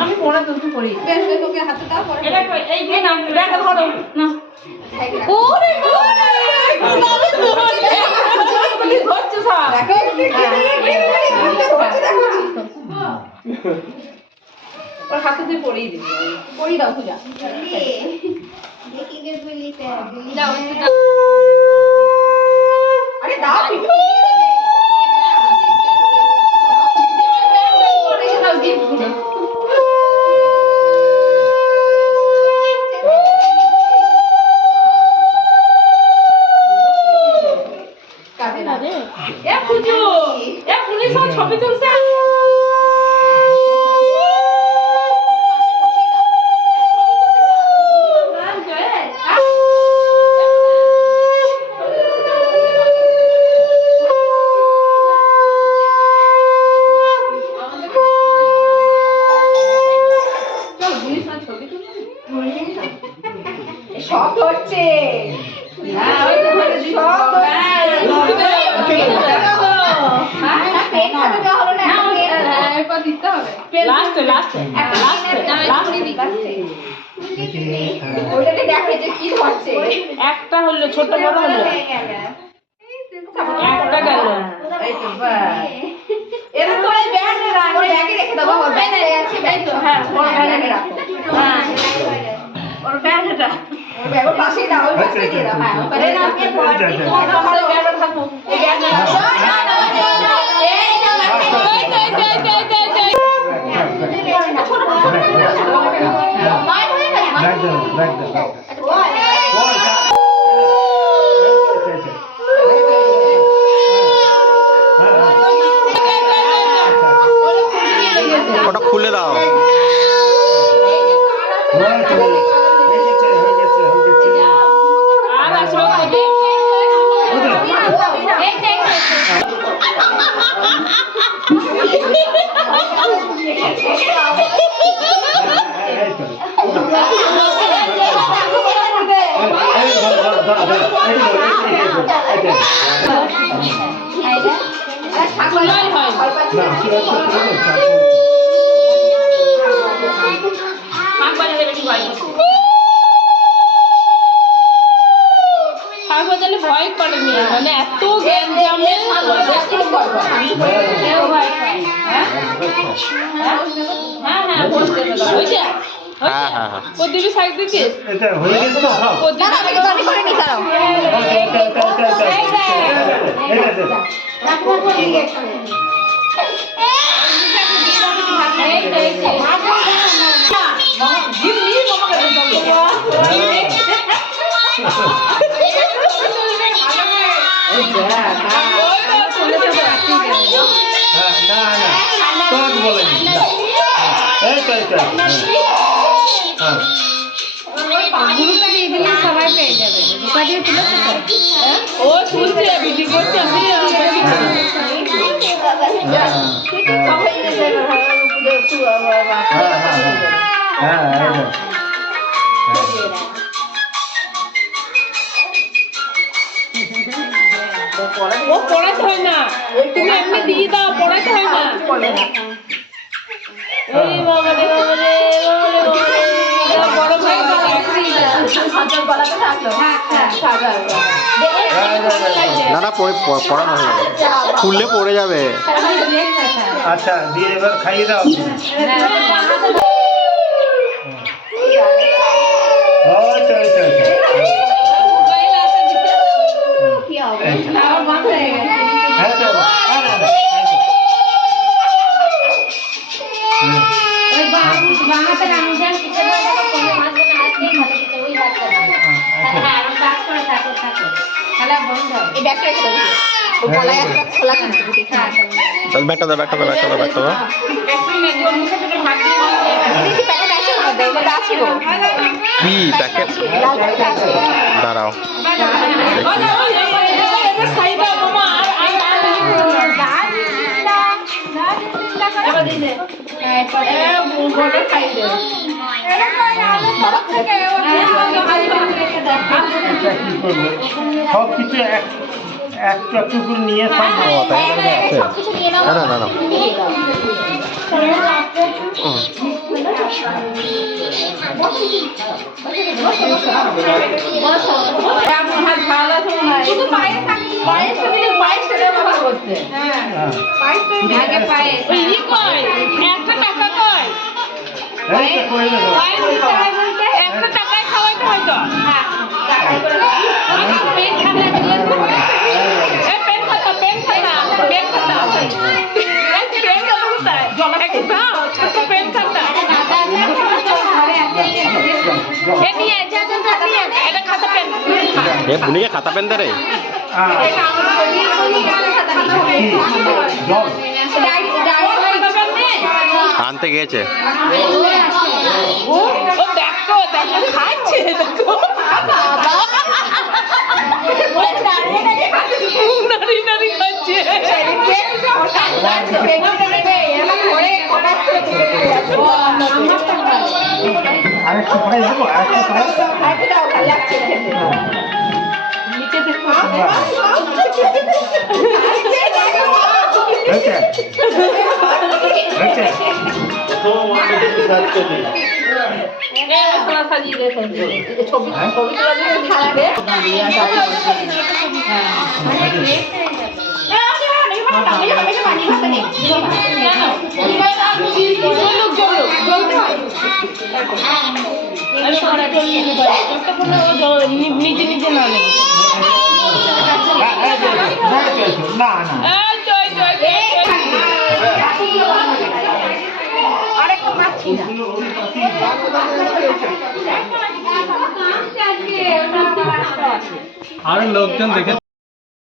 আমি পড়া তুলতে পড়ি তোকে হাতে দাও পরে এই যে নাম ব্যাগটা ধরো না ওরে ওরে ধরছো সব ওর হাতে তুই পড়িয়ে দিবি পড়িয়ে দাও পূজা দেখি গে বলিতে দাও আরে দাও ছবি তুলছে সব হচ্ছে একটা হলো ছোট বড় হলো একটা গেল এটা তো এই ব্যাগে রাখো ব্যাগে রেখে দাও বাবা ব্যাগে আছে তাই তো হ্যাঁ বড় ব্যাগে রাখো হ্যাঁ ওর ব্যাগটা ওর ব্যাগের পাশে দাও ওই পাশে দিয়ে দাও হ্যাঁ ওখানে না আপনি তোমার আমার ব্যাগটা থাকো এই ব্যাগটা না না এই না ছোট ওটা খুলে দাও ভয় করেনি মানে এত জ্ঞান জমে প্রদীপের সাইড দিচ্ছিস সবাই পেয়ে যাবে ও শুনছে ভিডিও করছে ও পড়াতে হয় না তুমি এমনি দিয়ে দাও পড়াতে হয় না এই বাবা রে বাবা রে বড় ভাই না না পড়ানো হয়ে যাবে খুললে পড়ে যাবে আচ্ছা দিয়ে এবার খাইয়ে দাও ব্যাগটা দাও কি প্যাকেট দাঁড়াও খাই এটা কি করবে সব কিছু এক চক্র করে নিয়ে সব ও তাই এখানে আছে সবকিছু নিয়ে নাও। না না না না দিয়ে দাও। শুধু পায়েস পায়েসটা দিলে পায়েসটা ব্যবহার করতে। হ্যাঁ। আগে পায়েস। ওই ই কয় 1 টাকা কয় এই তো করে দেবো। পায়েস দিতে হয় বলতে 1 টাকায় খাওয়াইতে হয় তো হ্যাঁ। পেন খাতা এ পেন খাতা পেন খাতা পেন খাতা এই পেন খাতা কোথায় একটা দাও ছোট পেন খাতা এ নিয়ে যা যা যা নিয়ে এটা খাতা পেন এ বুনিকে খাতা পেন দে রে হ্যাঁ। জল। খাতা পেন নেই আনতে গিয়েছে ও দেখো দেখো খাচ্ছে দেখো নারী নারী খাচ্ছে আরেকটু পায়ে দেবো আরেকটু পায়ে হয়েছে হয়েছে ছবি তোলা দিয়ে খাওয়াবে। নিজে নিজে না নেই না না আরেকটা পাচ্ছি না। আর লোকজন দেখে